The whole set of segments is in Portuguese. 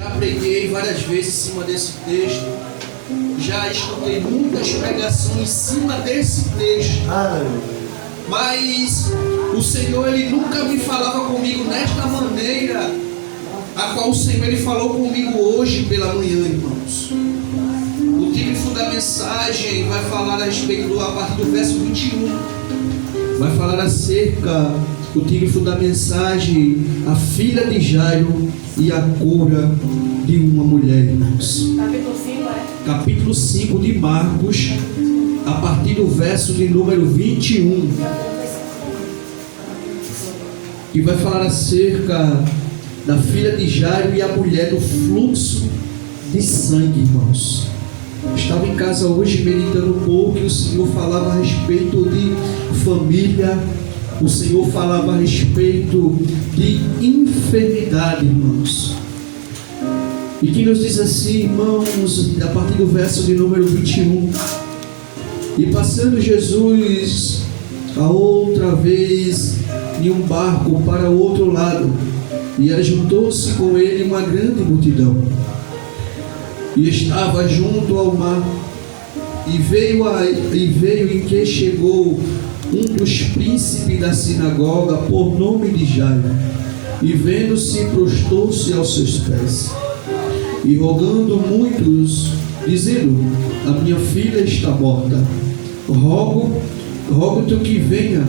Já preguei várias vezes em cima desse texto. Já escutei muitas pregações em cima desse texto. Mas o Senhor, Ele nunca me falava comigo nesta maneira, a qual o Senhor, Ele falou comigo hoje pela manhã, irmãos. O título da mensagem vai falar a respeito, a partir do verso 21. Vai falar acerca, o título da mensagem, a filha de Jairo e a cura de uma mulher, irmãos. Capítulo 5, Capítulo 5 de Marcos, a partir do verso de número 21. Que vai falar acerca da filha de Jairo e a mulher do fluxo de sangue, irmãos. Estava em casa hoje meditando um pouco e o Senhor falava a respeito de família. O Senhor falava a respeito de enfermidade, irmãos. E que nos diz assim, irmãos, a partir do verso de número 21. E passando Jesus a outra vez em um barco para o outro lado, e ajuntou-se com ele uma grande multidão. E estava junto ao mar, e veio em que chegou um dos príncipes da sinagoga, por nome de Jairo, e vendo-se, prostou-se aos seus pés, e rogando muitos, dizendo: a minha filha está morta, rogo-te que venha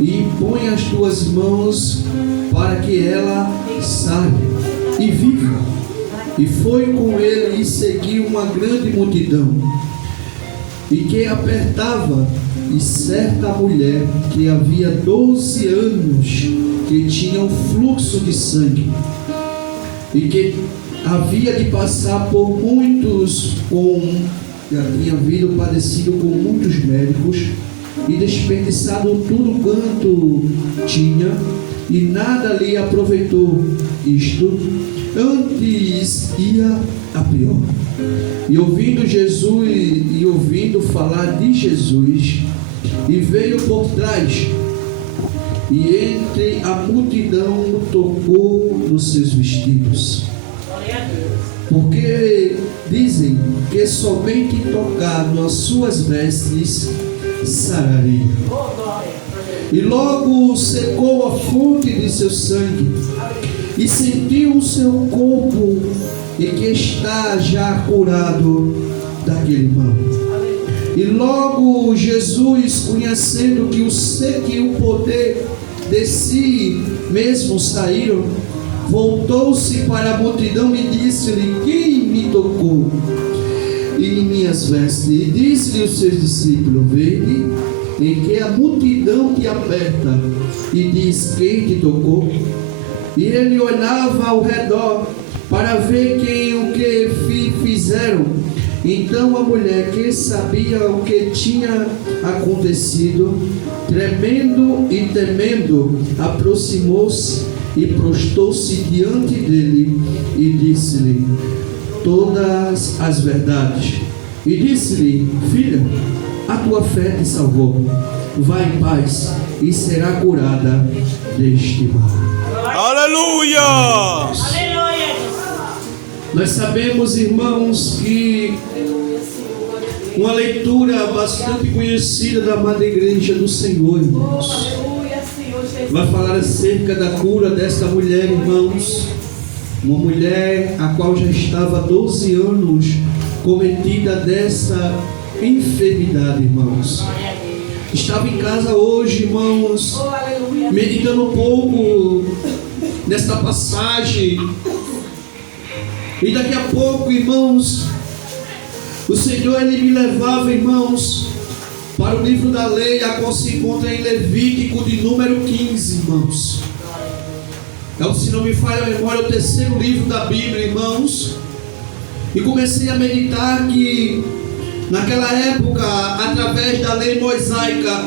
e impõe as tuas mãos para que ela saia e viva. E foi com ele e seguiu uma grande multidão, e que apertava, e certa mulher que havia 12 anos, que tinha um fluxo de sangue, e que havia de passar por muitos, já tinha havido padecido com muitos médicos, e desperdiçado tudo quanto tinha, e nada lhe aproveitou. Isto antes ia a pior. E ouvindo Jesus, e ouvindo falar de Jesus, e veio por trás, e entre a multidão tocou nos seus vestidos. Porque dizem que somente tocar nas suas vestes sararia. E logo secou a fonte de seu sangue, e sentiu o seu corpo, e que está já curado daquele mal. E logo Jesus, conhecendo que o poder de si mesmo saíram, voltou-se para a multidão e disse-lhe: quem me tocou em minhas vestes? E disse-lhe os seus discípulos: vede em que a multidão te aperta, e diz: quem te tocou? E ele olhava ao redor para ver o que fizeram. Então a mulher, que sabia o que tinha acontecido, tremendo e temendo, aproximou-se e prostou-se diante dele e disse-lhe todas as verdades. E disse-lhe: filha, a tua fé te salvou. Vai em paz e será curada deste mal. Aleluia! Aleluia! Nós sabemos, irmãos, que uma leitura bastante conhecida da amada igreja do Senhor, irmãos, vai falar acerca da cura desta mulher, irmãos. Uma mulher a qual já estava há 12 anos cometida dessa enfermidade, irmãos. Estava em casa hoje, irmãos, meditando um pouco nesta passagem, e daqui a pouco, irmãos, o Senhor, Ele me levava, irmãos, para o livro da lei, a qual se encontra em Levítico de número 15, irmãos. Se não me falha a memória, o terceiro livro da Bíblia, irmãos. E comecei a meditar que naquela época, através da lei mosaica,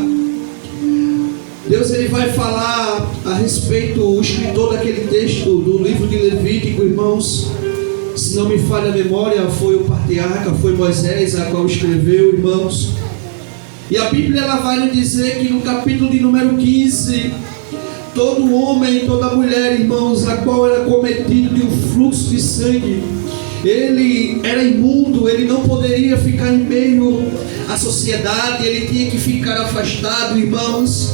Deus, Ele vai falar a respeito, o escritor daquele texto do livro de Levítico, irmãos, se não me falha a memória, foi o patriarca, foi Moisés a qual escreveu, irmãos. E a Bíblia, ela vai nos dizer que no capítulo de número 15, todo homem, toda mulher, irmãos, a qual era cometido de um fluxo de sangue, ele era imundo, ele não poderia ficar em meio à sociedade, ele tinha que ficar afastado, irmãos.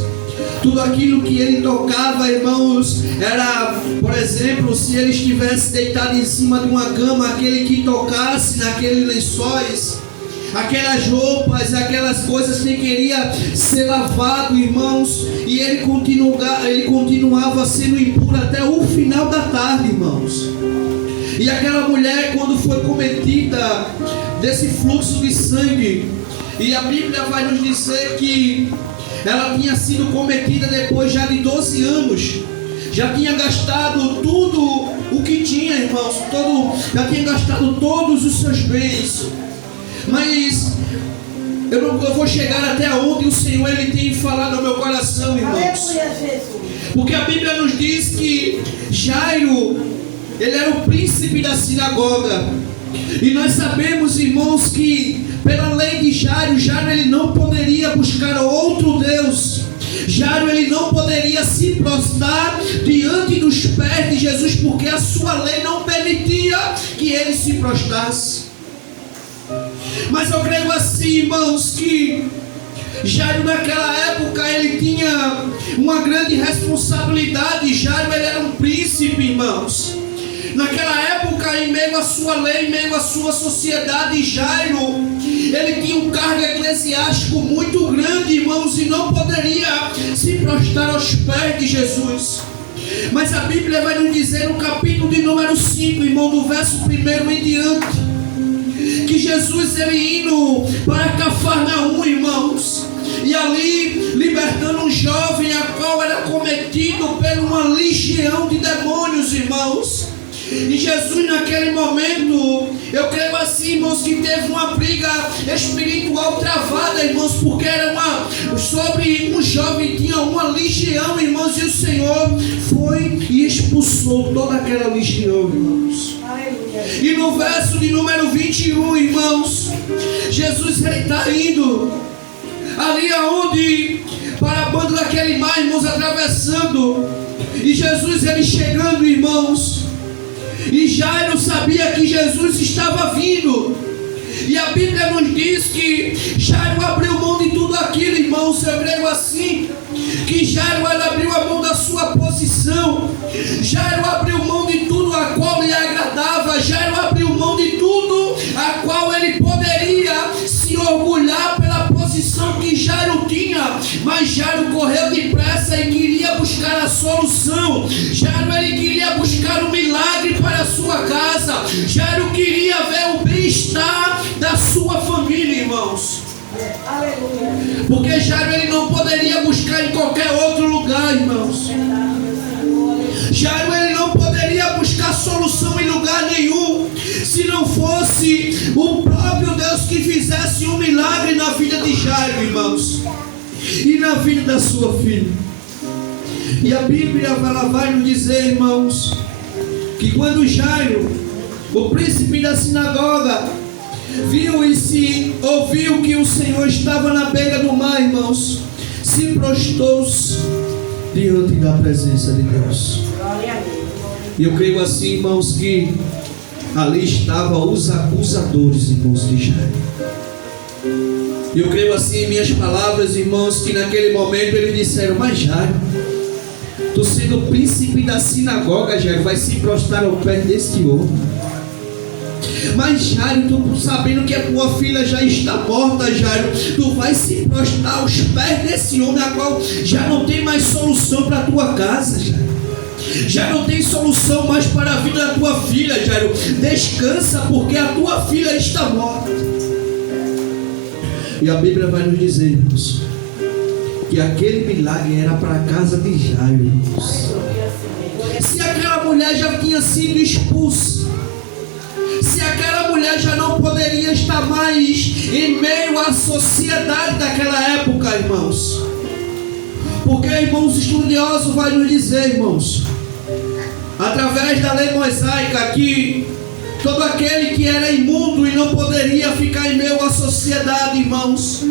Tudo aquilo que ele tocava, irmãos, era, por exemplo, se ele estivesse deitado em cima de uma cama, aquele que tocasse naqueles lençóis, aquelas roupas, aquelas coisas que queria ser lavado, irmãos, e ele continuava sendo impuro até o final da tarde, irmãos. E aquela mulher, quando foi cometida desse fluxo de sangue, e a Bíblia vai nos dizer que ela tinha sido cometida depois já de 12 anos, já tinha gastado tudo o que tinha, irmãos, já tinha gastado todos os seus bens. Mas eu vou chegar até onde o Senhor ele tem falado ao meu coração, irmãos. Porque a Bíblia nos diz que Jairo, ele era o príncipe da sinagoga. E nós sabemos, irmãos, que pela lei de Jairo ele não poderia buscar outro Deus. Jairo ele não poderia se prostrar diante dos pés de Jesus, porque a sua lei não permitia que ele se prostrasse. Mas eu creio assim, irmãos, que Jairo naquela época ele tinha uma grande responsabilidade. Jairo ele era um príncipe, irmãos. Naquela época, em meio à sua lei, em meio à sua sociedade, Jairo ele tinha um cargo eclesiástico muito grande, irmãos, e não poderia se prostrar aos pés de Jesus. Mas a Bíblia vai nos dizer no capítulo de número 5, irmão, do verso 1 em diante, que Jesus ele indo para Cafarnaum, irmãos, e ali libertando um jovem a qual era cometido por uma legião de demônios, irmãos. E Jesus naquele momento, eu creio assim, irmãos, que teve uma briga espiritual travada, irmãos, porque era sobre um jovem, tinha uma legião, irmãos, e o Senhor foi e expulsou toda aquela legião, irmãos. E no verso de número 21, irmãos, Jesus está indo ali aonde, para a banda daquele mar, irmãos, atravessando, e Jesus ele chegando, irmãos, e Jairo sabia que Jesus estava vindo, e a Bíblia nos diz que Jairo abriu mão de tudo aquilo, irmãos. Eu creio assim, que Jairo abriu a mão da sua posição, Jairo abriu mão de tudo a qual lhe agradava, Jairo abriu mão de tudo a qual ele poderia se orgulhar pela posição que Jairo tinha. Mas Jairo correu depressa e queria buscar a solução. Jairo ele queria buscar um milagre para a sua casa. Jairo queria ver o bem-estar da sua família, irmãos. Porque Jairo ele não poderia buscar em qualquer outro lugar, irmãos. Jairo ele não poderia buscar solução em lugar nenhum, se não fosse o próprio Deus que fizesse um milagre na vida de Jairo, irmãos, e na vida da sua filha. E a Bíblia ela vai nos dizer, irmãos, que quando Jairo, o príncipe da sinagoga, viu e se ouviu que o Senhor estava na beira do mar, irmãos, se prostrou-se diante da presença de Deus. E eu creio assim, irmãos, que ali estavam os acusadores, irmãos, de Jairo. E eu creio assim em minhas palavras, irmãos, que naquele momento eles disseram: mas Jairo, tu sendo príncipe da sinagoga, Jairo, vai se prostrar ao pé desse homem. Mas Jairo, tu sabendo que a tua filha já está morta, Jairo, tu vai se prostrar aos pés desse homem, a qual já não tem mais solução para a tua casa, Jairo. Já não tem solução mais para a vida da tua filha, Jairo. Descansa, porque a tua filha está morta. E a Bíblia vai nos dizer, irmãos, que aquele milagre era para a casa de Jairo, irmãos. Se aquela mulher já tinha sido expulsa, se aquela mulher já não poderia estar mais em meio à sociedade daquela época, irmãos. Porque, irmãos, estudiosos vai nos dizer, irmãos, através da lei mosaica, que todo aquele que era imundo e não poderia ficar em meio à sociedade, irmãos,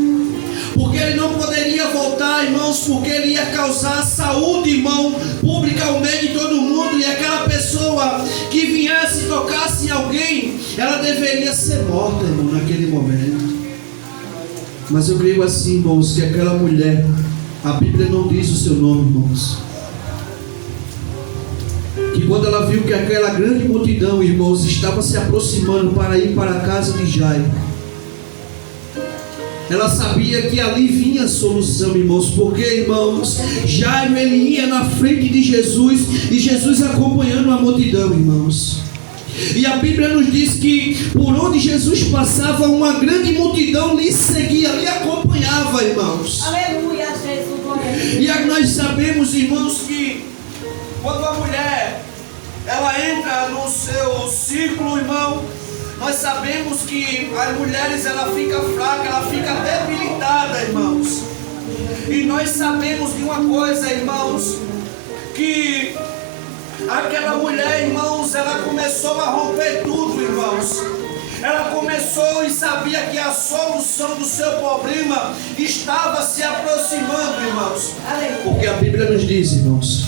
porque ele não poderia voltar, irmãos, porque ele ia causar saúde, irmão, pública ao meio de todo mundo, e aquela pessoa que viesse e tocasse em alguém, ela deveria ser morta, irmão, naquele momento. Mas eu creio assim, irmãos, que aquela mulher, a Bíblia não diz o seu nome, irmãos, que quando ela viu que aquela grande multidão, irmãos, estava se aproximando para ir para a casa de Jairo, ela sabia que ali vinha a solução, irmãos, porque, irmãos, Jairo, ele ia na frente de Jesus, e Jesus acompanhando a multidão, irmãos. E a Bíblia nos diz que por onde Jesus passava, uma grande multidão lhe seguia, lhe acompanhava, irmãos. Aleluia, Jesus, glória a Deus. E nós sabemos, irmãos, que quando a mulher ela entra no seu círculo, irmão, nós sabemos que as mulheres, ela fica fraca, ela fica debilitada, irmãos. E nós sabemos de uma coisa, irmãos, que aquela mulher, irmãos, ela começou a romper tudo, irmãos. Ela começou e sabia que a solução do seu problema estava se aproximando, irmãos. Porque a Bíblia nos diz, irmãos,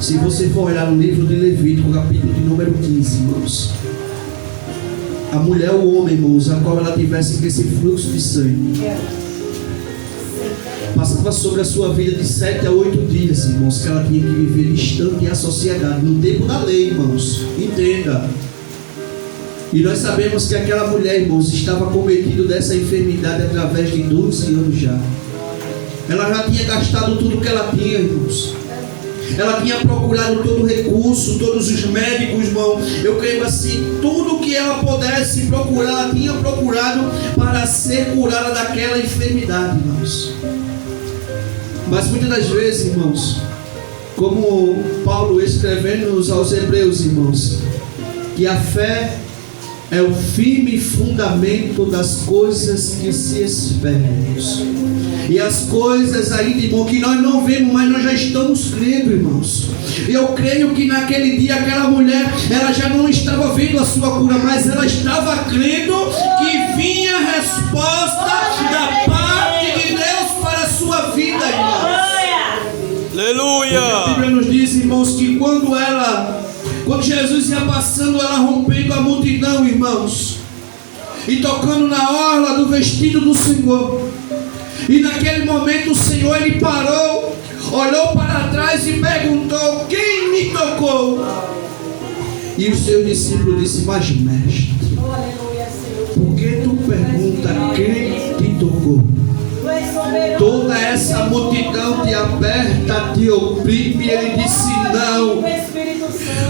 se você for olhar no livro de Levítico, capítulo de número 15, irmãos, a mulher ou o homem, irmãos, a qual ela tivesse esse fluxo de sangue, passava sobre a sua vida de 7 a 8 dias, irmãos, que ela tinha que viver distante da sociedade, no tempo da lei, irmãos, entenda. E nós sabemos que aquela mulher, irmãos, estava cometida dessa enfermidade através de 12 anos já. Ela já tinha gastado tudo que ela tinha, irmãos. Ela tinha procurado todo o recurso, todos os médicos, irmão. Eu creio assim, tudo que ela pudesse procurar, ela tinha procurado para ser curada daquela enfermidade, irmãos. Mas muitas das vezes, irmãos, como Paulo escrevendo aos Hebreus, irmãos, que a fé é o firme fundamento das coisas que se esperam, irmãos. E as coisas ainda, irmão, que nós não vemos, mas nós já estamos crendo, irmãos. Eu creio que naquele dia aquela mulher, ela já não estava vendo a sua cura, mas ela estava crendo que vinha a resposta da parte de Deus para a sua vida, irmãos. Aleluia! A Bíblia nos diz, irmãos, que quando Jesus ia passando, ela rompendo a multidão, irmãos, e tocando na orla do vestido do Senhor. E naquele momento o Senhor, ele parou, olhou para trás e perguntou: quem me tocou? E o seu discípulo disse: mas mestre, por que tu pergunta quem te tocou? Toda essa multidão te aperta, te oprime. Ele disse: não,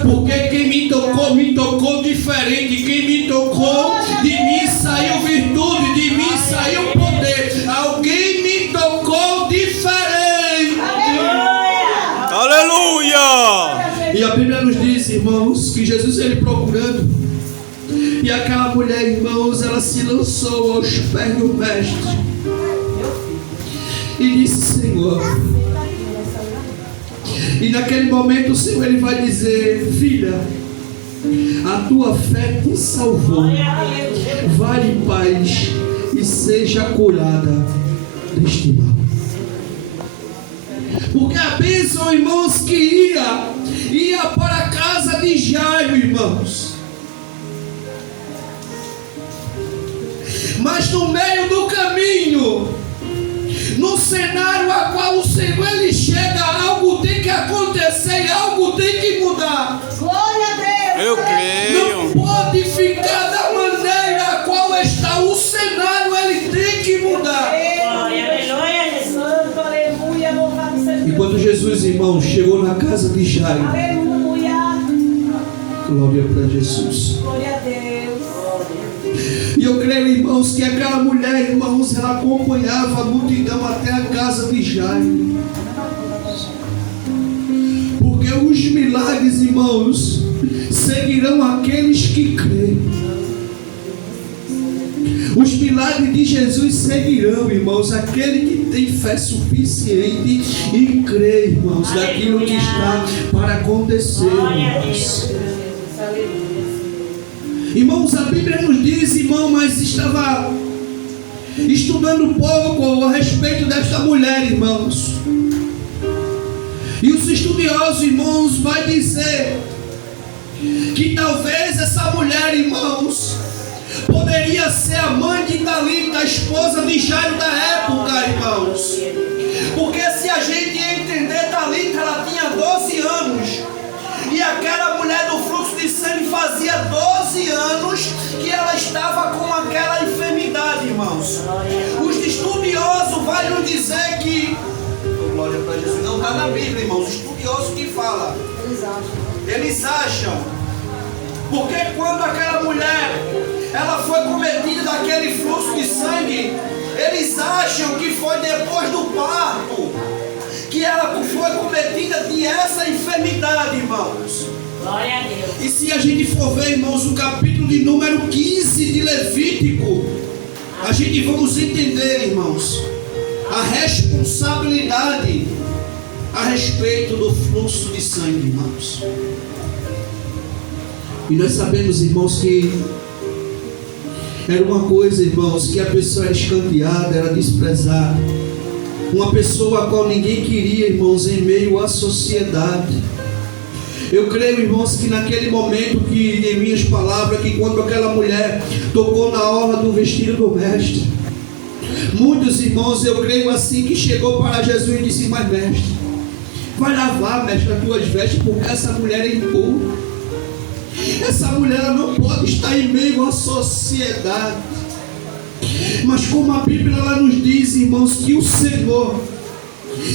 porque quem me tocou diferente. Quem me tocou, de mim saiu virtude, de mim saiu poder. Alguém me tocou diferente. Aleluia! E a Bíblia nos diz, irmãos, que Jesus, ele procurando, e aquela mulher, irmãos, ela se lançou aos pés do mestre e disse: Senhor. E naquele momento o Senhor, ele vai dizer: filha, a tua fé te salvou. Vai em paz e seja curada deste mal. Porque a bênção, irmãos, que ia para a casa de Jairo, irmãos. Mas no meio do caminho, no cenário a qual o Senhor, ele chega, algo tem que acontecer, algo tem que mudar. Glória a Deus. Eu creio. Não pode ficar da maneira a qual está o cenário, ele tem que mudar. Santo, aleluia, louvado seja. E quando Jesus, irmão, chegou na casa de Jairo, Aleluia. glória para Jesus. Glória a Deus. E eu creio, irmãos, que aquela mulher, irmãos, ela acompanhava a multidão até a casa de Jairo. Porque os milagres, irmãos, seguirão aqueles que creem. Os milagres de Jesus seguirão, irmãos, aquele que tem fé suficiente e crê, irmãos, daquilo que está para acontecer, irmãos. Irmãos, a Bíblia nos diz, irmão, mas estava estudando um pouco a respeito desta mulher, irmãos. E os estudiosos, irmãos, vai dizer que talvez essa mulher, irmãos, poderia ser a mãe de Talita, a esposa de Jairo da época, irmãos. Porque se a gente entender, Talita, ela tinha 12 anos. E aquela mulher do fluxo de sangue fazia 12 anos que ela estava com aquela enfermidade, irmãos. Os estudiosos vão nos dizer que... Glória para Jesus. Não está na Bíblia, irmãos. Os estudiosos que falam. Eles acham. Porque quando aquela mulher, ela foi cometida daquele fluxo de sangue, eles acham que foi depois do parto que ela foi cometida de essa enfermidade, irmãos. Glória a Deus. E se a gente for ver, irmãos, o capítulo de número 15 de Levítico, a gente vamos entender, irmãos, a responsabilidade a respeito do fluxo de sangue, irmãos. E nós sabemos, irmãos, que era uma coisa, irmãos, que a pessoa era escanteada, era desprezada. Uma pessoa a qual ninguém queria, irmãos, em meio à sociedade. Eu creio, irmãos, que naquele momento, que em minhas palavras, que quando aquela mulher tocou na orla do vestido do mestre, muitos, irmãos, eu creio assim, que chegou para Jesus e disse: mas mestre, vai lavar, mestre, as tuas vestes, porque essa mulher é impura. Essa mulher não pode estar em meio à sociedade. Mas como a Bíblia ela nos diz, irmãos, que o Senhor,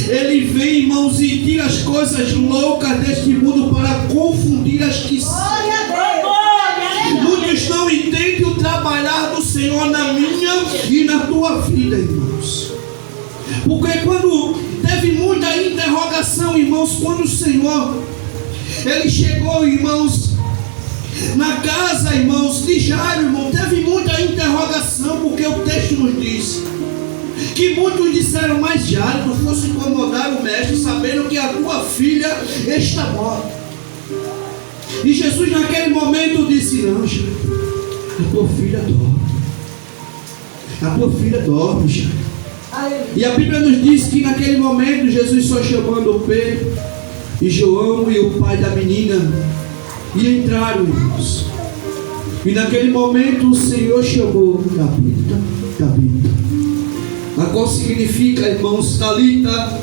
Ele vem, irmãos, e tira as coisas loucas deste mundo para confundir as que são. Muitos não entendem o trabalhar do Senhor na minha e na tua vida, irmãos. Porque quando teve muita interrogação, irmãos, quando o Senhor, Ele chegou, irmãos, na casa, irmãos, de Jairo, irmão, teve muita interrogação, porque o texto nos diz que muitos disseram: mas Jairo, não fosse incomodar o mestre, sabendo que a tua filha está morta. E Jesus naquele momento disse: não, Jairo, a tua filha dorme. A tua filha dorme, Jairo. E a Bíblia nos diz que naquele momento Jesus só chamando Pedro e João e o pai da menina, e entraram, irmãos. E naquele momento o Senhor chamou Tabita, Tabita, a qual significa, irmãos, Talita.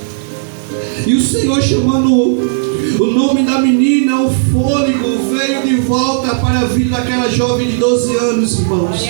E o Senhor, chamando o nome da menina, o fôlego veio de volta para a vida daquela jovem de 12 anos, irmãos.